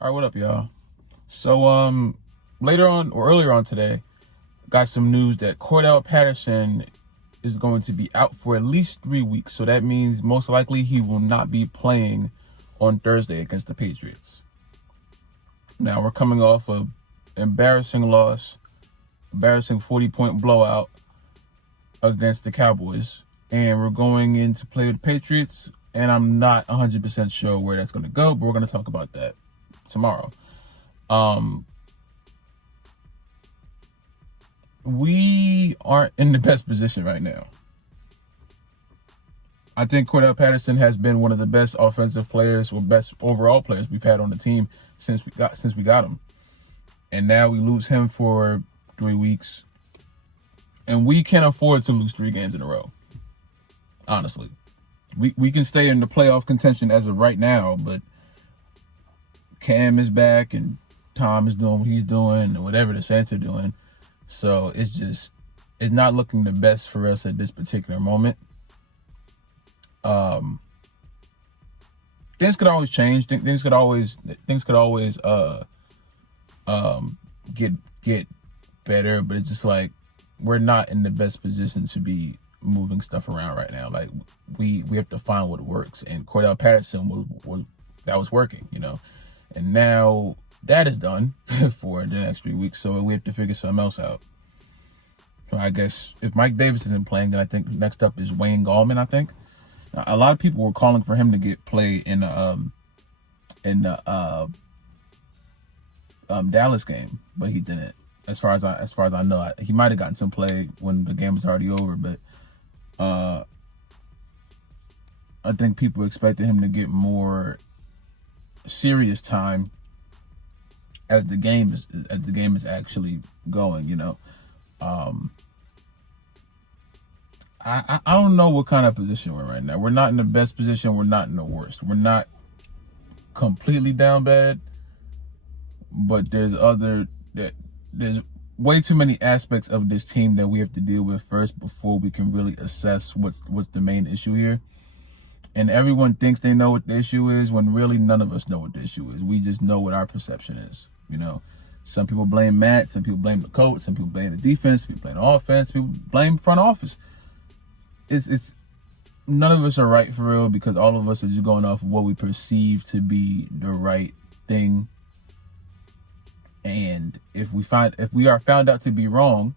All right, what up, y'all? So, later on or earlier on today, got some news that Cordadelle Patterson is going to be out for at least 3 weeks. So that means most likely he will not be playing on Thursday against the Patriots. Now, we're coming off an embarrassing loss, embarrassing 40-point blowout against the Cowboys. And we're going in to play with the Patriots, and I'm not 100% sure where that's going to go, but we're going to talk about that tomorrow. We aren't in the best position right now. I think Cordell Patterson has been one of the best offensive players or best overall players we've had on the team since we got him. And now we lose him for 3 weeks. And we can't afford to lose 3 games in a row. Honestly. We can stay in the playoff contention as of right now, but Cam is back and Tom is doing what he's doing and whatever the Saints are doing. So it's not looking the best for us at this particular moment. Things could always change. Things could always get better, but it's just like we're not in the best position to be moving stuff around right now. Like we have to find what works, and Cordell Patterson was working, and now that is done for the next 3 weeks. So we have to figure something else out. So I guess if Mike Davis isn't playing, then I think next up is Wayne Gallman. I think a lot of people were calling for him to get play in the Dallas game, but he didn't. As far as I know, he might have gotten some play when the game was already over, but I think people expected him to get more serious time as the game is actually going. I don't know what kind of position we're in right now. We're not in the best position. We're not in the worst. We're not completely down bad, but there's way too many aspects of this team that we have to deal with first before we can really assess what's the main issue here. And everyone thinks they know what the issue is when really none of us know what the issue is. We just know what our perception is. Some people blame Matt, some people blame the coach, some people blame the defense, some people blame the offense, people blame front office. It's none of us are right for real, because all of us are just going off of what we perceive to be the right thing. And if we are found out to be wrong,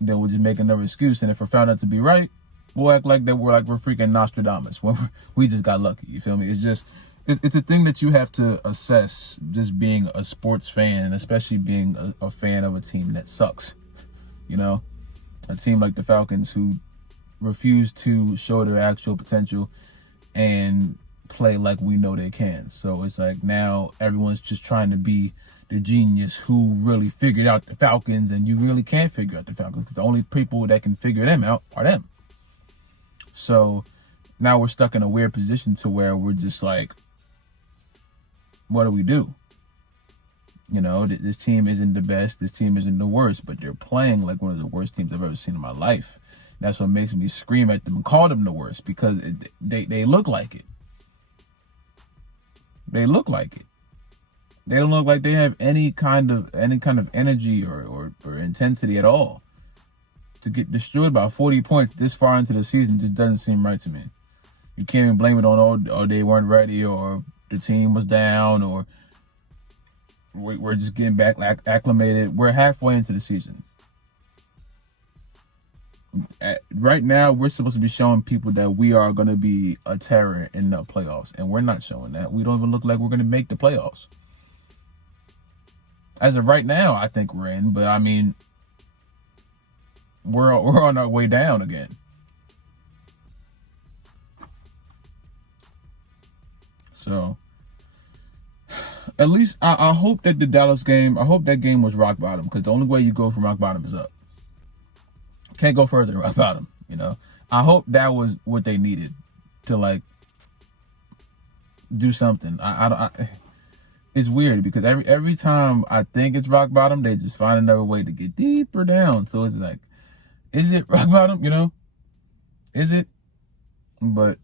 then we'll just make another excuse. And if we're found out to be right, we'll act like we're freaking Nostradamus when we just got lucky. You feel me? It's a thing that you have to assess, just being a sports fan, and especially being a fan of a team that sucks. A team like the Falcons, who refuse to show their actual potential and play like we know they can. So it's like now everyone's just trying to be the genius who really figured out the Falcons, and you really can't figure out the Falcons because the only people that can figure them out are them. So now we're stuck in a weird position to where we're just like, what do we do? This team isn't the best. This team isn't the worst, but they're playing like one of the worst teams I've ever seen in my life. That's what makes me scream at them and call them the worst, because they look like it. They look like it. They don't look like they have any kind of energy or intensity at all. To get destroyed by 40 points this far into the season just doesn't seem right to me. You can't even blame it on or they weren't ready, or the team was down, or we're just getting back acclimated. We're halfway into the season. Right now, we're supposed to be showing people that we are going to be a terror in the playoffs, and we're not showing that. We don't even look like we're going to make the playoffs. As of right now, I think we're in, but I mean, we're on our way down again. So, at least I hope that the Dallas game, I hope that game was rock bottom, because the only way you go from rock bottom is up. Can't go further than rock bottom, I hope that was what they needed to do something. It's weird because every time I think it's rock bottom, they just find another way to get deeper down. So it's like, is it rock bottom? Is it? But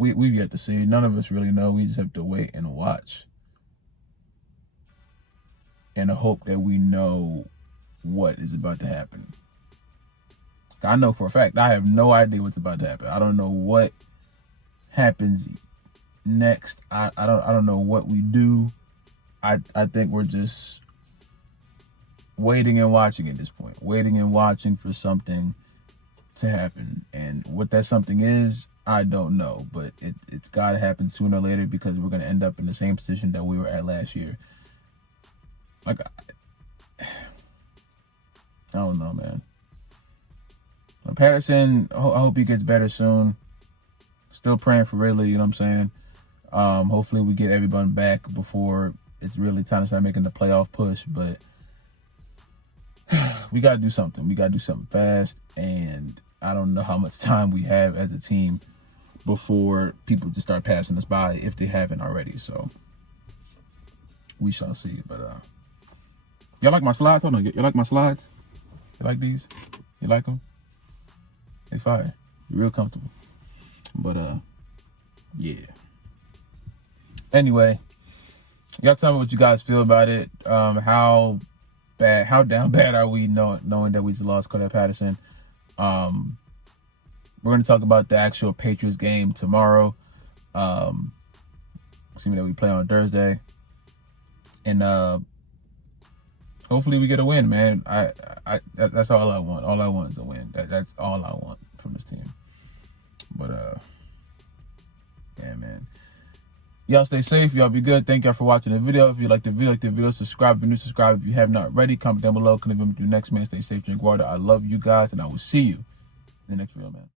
we've yet to see. None of us really know. We just have to wait and watch, and hope that we know what is about to happen. I know for a fact I have no idea what's about to happen. I don't know what happens next. I don't know what we do. I think we're just waiting and watching at this point. Waiting and watching for something to happen. And what that something is, I don't know. But it's got to happen sooner or later, because we're going to end up in the same position that we were at last year. Like, I don't know, man. Patterson, I hope he gets better soon. Still praying for Ridley, you know what I'm saying? Hopefully we get everyone back before it's really time to start making the playoff push. But we got to do something. We got to do something fast. And I don't know how much time we have as a team before people just start passing us by, if they haven't already. So we shall see. But y'all like my slides? Hold on. You like my slides? You like these? You like them? They fire. Real comfortable. But yeah. Anyway, y'all tell me what you guys feel about it. How down bad are we knowing that we just lost Cordadelle Patterson? We're gonna talk about the actual Patriots game tomorrow. Assuming that we play on Thursday. And hopefully we get a win, man. That's all I want. All I want is a win. That's all I want from this team. But yeah, man. Y'all stay safe. Y'all be good. Thank y'all for watching the video. If you like the video, subscribe if you're new. Subscribe if you have not already. Comment down below. Can you do next, man? Stay safe, drink water. I love you guys, and I will see you in the next video, man.